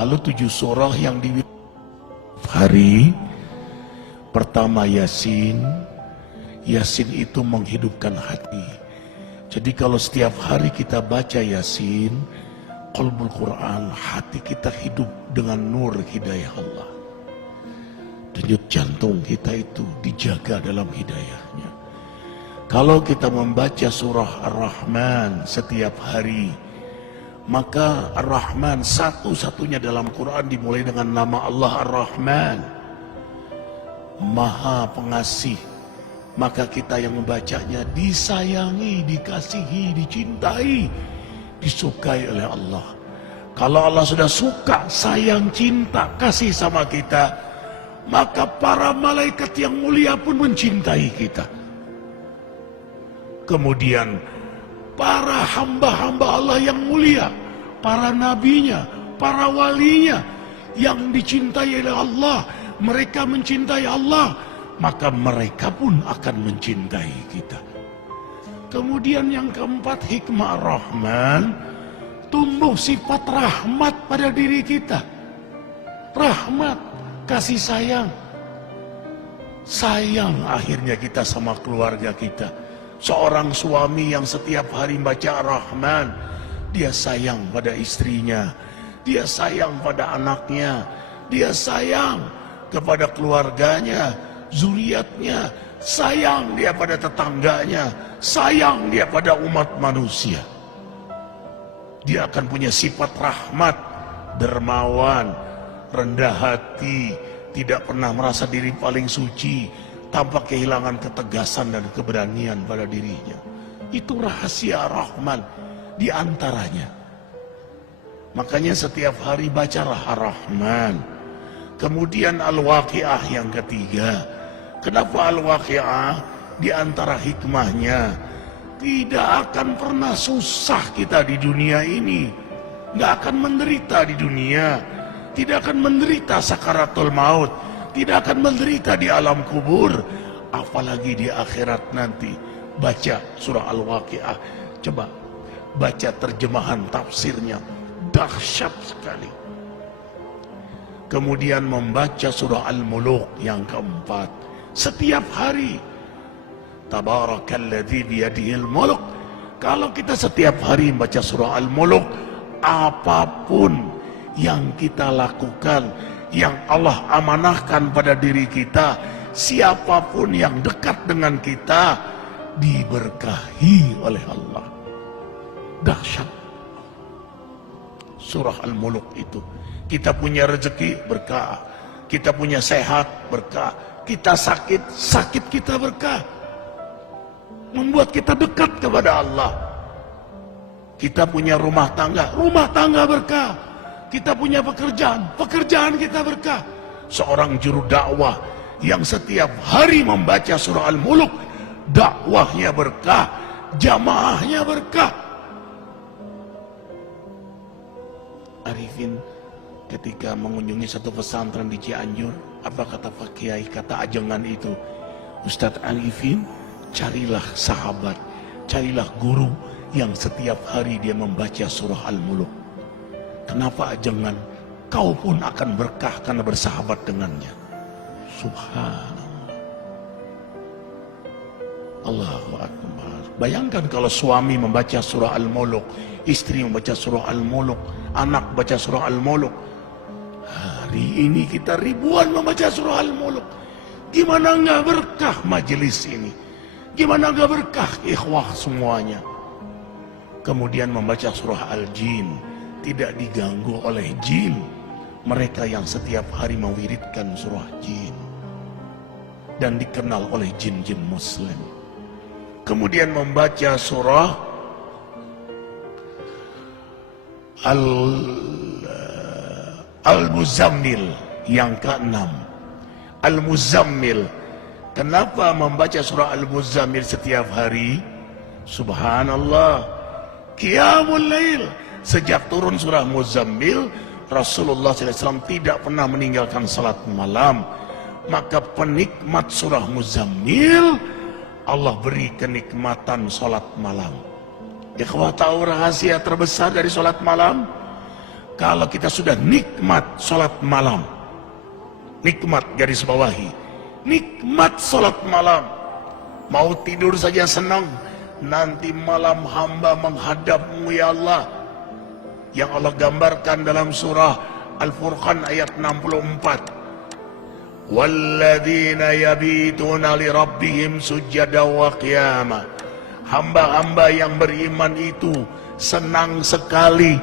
Lalu 7 surah yang di hari pertama Yasin. Yasin itu menghidupkan hati. Jadi kalau setiap hari kita baca Yasin, qalbul Quran, hati kita hidup dengan nur hidayah Allah. Denyut jantung kita itu dijaga dalam hidayahnya. Kalau kita membaca surah Ar-Rahman setiap hari, maka Ar-Rahman satu-satunya dalam Quran dimulai dengan nama Allah Ar-Rahman, Maha Pengasih. Maka kita yang membacanya disayangi, dikasihi, dicintai, disukai oleh Allah. Kalau Allah sudah suka, sayang, cinta, kasih sama kita, maka para malaikat yang mulia pun mencintai kita. Kemudian para hamba-hamba Allah yang mulia, para nabinya, para walinya yang dicintai oleh Allah, mereka mencintai Allah, maka mereka pun akan mencintai kita. Kemudian yang keempat, hikmah Ar-Rahman, tumbuh sifat rahmat pada diri kita. Rahmat, kasih sayang. Sayang akhirnya kita sama keluarga kita. Seorang suami yang setiap hari baca Ar-Rahman, dia sayang pada istrinya, dia sayang pada anaknya, dia sayang kepada keluarganya, zuriatnya, sayang dia pada tetangganya, sayang dia pada umat manusia. Dia akan punya sifat rahmat, dermawan, rendah hati, tidak pernah merasa diri paling suci, tanpa kehilangan ketegasan dan keberanian pada dirinya. Itu rahasia Rahman di antaranya. Makanya setiap hari bacalah Ar-Rahman. Kemudian Al-Waqi'ah yang ketiga. Kenapa Al-Waqi'ah? Di antara hikmahnya, tidak akan pernah susah kita di dunia ini. Nggak akan menderita di dunia. Tidak akan menderita sakaratul maut. Tidak akan menderita di alam kubur, apalagi di akhirat nanti. Baca surah Al-Waqi'ah, coba baca terjemahan tafsirnya, dahsyat sekali. Kemudian membaca surah Al-Muluk yang keempat setiap hari. Tabarakalladzi biyadihil muluk. Kalau kita setiap hari membaca surah Al-Muluk, apapun yang kita lakukan, yang Allah amanahkan pada diri kita, siapapun yang dekat dengan kita, diberkahi oleh Allah. Dahsyat surah Al-Muluk itu. Kita punya rezeki, berkah. Kita punya sehat, berkah. Kita sakit, sakit kita berkah. Membuat kita dekat kepada Allah. Kita punya rumah tangga berkah. Kita punya pekerjaan, pekerjaan kita berkah. Seorang juru dakwah yang setiap hari membaca surah Al-Muluk, dakwahnya berkah, jamaahnya berkah. Arifin ketika mengunjungi satu pesantren di Cianjur, apa kata Pak Kiai, kata ajengan itu, Ustadz Arifin, carilah sahabat, carilah guru yang setiap hari dia membaca surah Al-Muluk. Kenapa jangan? Kau pun akan berkah karena bersahabat dengannya. Subhanallah. Allahu Akbar. Bayangkan kalau suami membaca surah Al-Muluk, istri membaca surah Al-Muluk, anak baca surah Al-Muluk. Hari ini kita ribuan membaca surah Al-Muluk. Gimana nggak berkah majelis ini? Gimana nggak berkah ikhwah semuanya? Kemudian membaca surah Al-Jin, tidak diganggu oleh jin. Mereka yang setiap hari mewiridkan surah jin dan dikenal oleh jin-jin muslim. Kemudian membaca surah Al-Muzammil yang ke-6. Al-Muzammil. Kenapa membaca surah Al-Muzammil setiap hari? Subhanallah. Qiyamul Lail. Sejak turun surah Muzammil, Rasulullah SAW tidak pernah meninggalkan salat malam. Maka penikmat surah Muzammil, Allah beri kenikmatan salat malam. Ikhwah, tahu rahasia terbesar dari salat malam? kalau kita sudah nikmat sholat malam, nikmat garis bawahi, nikmat sholat malam, mau tidur saja senang, nanti malam hamba menghadapmu ya Allah, yang Allah gambarkan dalam surah Al-Furqan ayat 64. Walladzina yabituna li rabbihim sujada wa qiyama. Hamba-hamba yang beriman itu senang sekali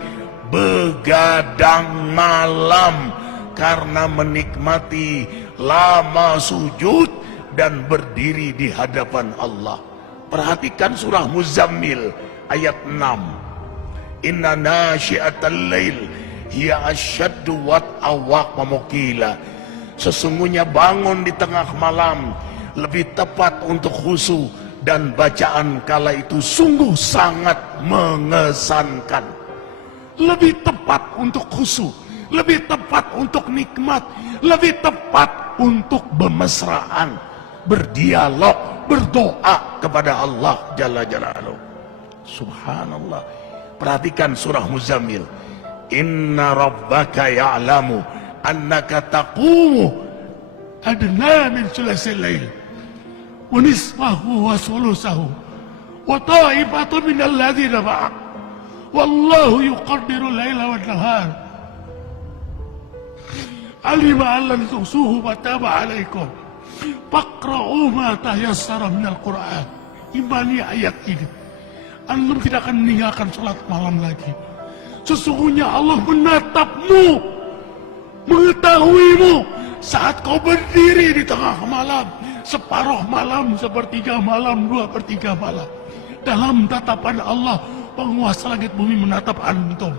begadang malam karena menikmati lama sujud dan berdiri di hadapan Allah. Perhatikan surah Muzammil ayat 6. Inna nasyi'atal lail hiya asyaddu wat'a wa muqila. Sesungguhnya bangun di tengah malam lebih tepat untuk khusyuk dan bacaan kala itu sungguh sangat mengesankan. Lebih tepat untuk khusyuk, lebih tepat untuk nikmat, lebih tepat untuk bermesraan, berdialog, berdoa kepada Allah Jalla Jalaluhu. Subhanallah. Perhatikan surah Muzammil. Inna rabbaka ya'lamu annaka taqumu adna min sulasil lail wa nisfahu wa sulusahu wa ta'ifatu min alladhina ma'ak wallahu yuqaddiru laila wa nahar alima an lan tuhsuhu wa taba alaikum faqra'u ma tayassara minal Qur'an. Imani ayat ini, antum tidak akan meninggalkan salat malam lagi. Sesungguhnya Allah menatapmu, mengetahuimu saat kau berdiri di tengah malam, separuh malam, sepertiga malam, 2/3 malam. Dalam tatapan Allah, penguasa langit bumi menatap antum.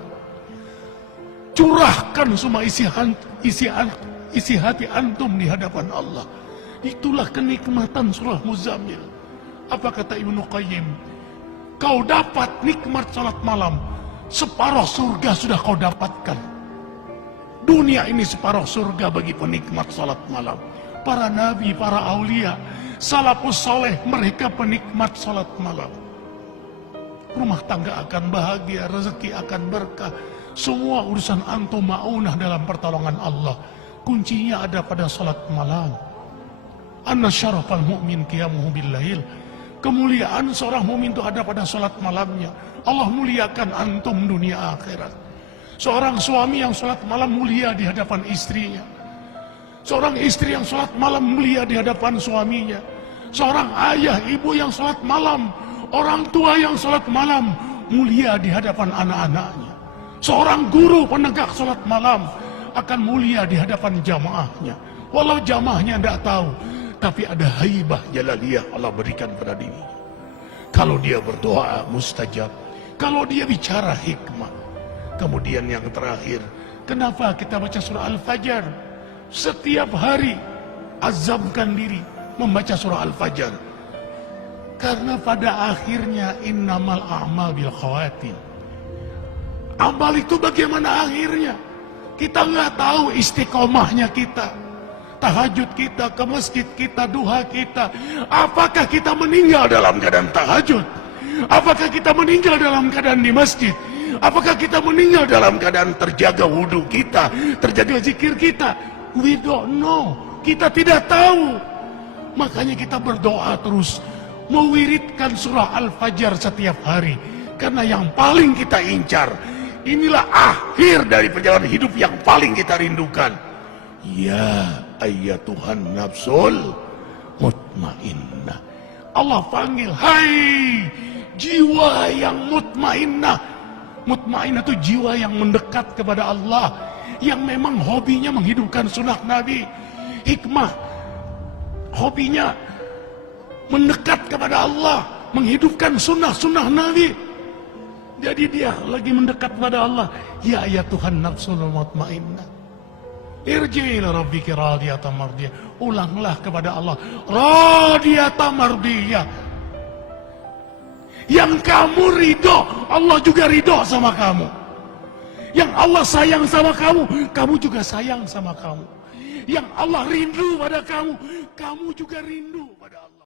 Curahkan semua isi hati antum di hadapan Allah. Itulah kenikmatan surah Muzammil. Apa kata Ibnu Qayyim? Kau dapat nikmat salat malam, separuh surga sudah kau dapatkan. Dunia ini separuh surga bagi penikmat salat malam. Para nabi, para aulia, salafus soleh, mereka penikmat salat malam. Rumah tangga akan bahagia, rezeki akan berkah. Semua urusan antum ma'unah dalam pertolongan Allah. Kuncinya ada pada salat malam. Anna syarafal mu'min qiyamuhu bil-lail. Kemuliaan seorang mukmin itu ada pada salat malamnya. Allah muliakan antum dunia akhirat. Seorang suami yang salat malam mulia di hadapan istrinya. Seorang istri yang salat malam mulia di hadapan suaminya. Seorang ayah, ibu yang salat malam, orang tua yang salat malam mulia di hadapan anak-anaknya. Seorang guru penegak salat malam akan mulia di hadapan jamaahnya. Walau jamaahnya tidak tahu, tapi ada haibah jalaliyah Allah berikan pada dirinya. Kalau dia berdoa mustajab, kalau dia bicara hikmah. Kemudian yang terakhir, kenapa kita baca surah Al-Fajr? Setiap hari azamkan diri membaca surah Al-Fajr. Karena pada akhirnya innamal a'mal bil khawatim. Amal itu bagaimana akhirnya? Kita nggak tahu istiqomahnya kita. Tahajud kita, ke masjid kita, duha kita. Apakah kita meninggal dalam keadaan tahajud? Apakah kita meninggal dalam keadaan di masjid? Apakah kita meninggal dalam keadaan terjaga wudhu kita, terjaga zikir kita? We don't know. Kita tidak tahu. Makanya kita berdoa terus, mewiridkan surah Al-Fajr setiap hari. Karena yang paling kita incar, inilah akhir dari perjalanan hidup yang paling kita rindukan. Ya ayyatuhan nafsul mutmainnah. Allah panggil, hai jiwa yang mutmainnah. Mutmainnah itu jiwa yang mendekat kepada Allah, yang memang hobinya menghidupkan sunnah Nabi. Hikmah, hobinya mendekat kepada Allah, menghidupkan sunnah Nabi. Jadi dia lagi mendekat kepada Allah. Ya Tuhan nafsul mutmainnah, irji ila rabbiki radiyatan mardiyah. Ulanglah kepada Allah, radiyatan mardiyah. Yang kamu ridho, Allah juga ridho sama kamu. Yang Allah sayang sama kamu, kamu juga sayang sama kamu. Yang Allah rindu pada kamu, kamu juga rindu.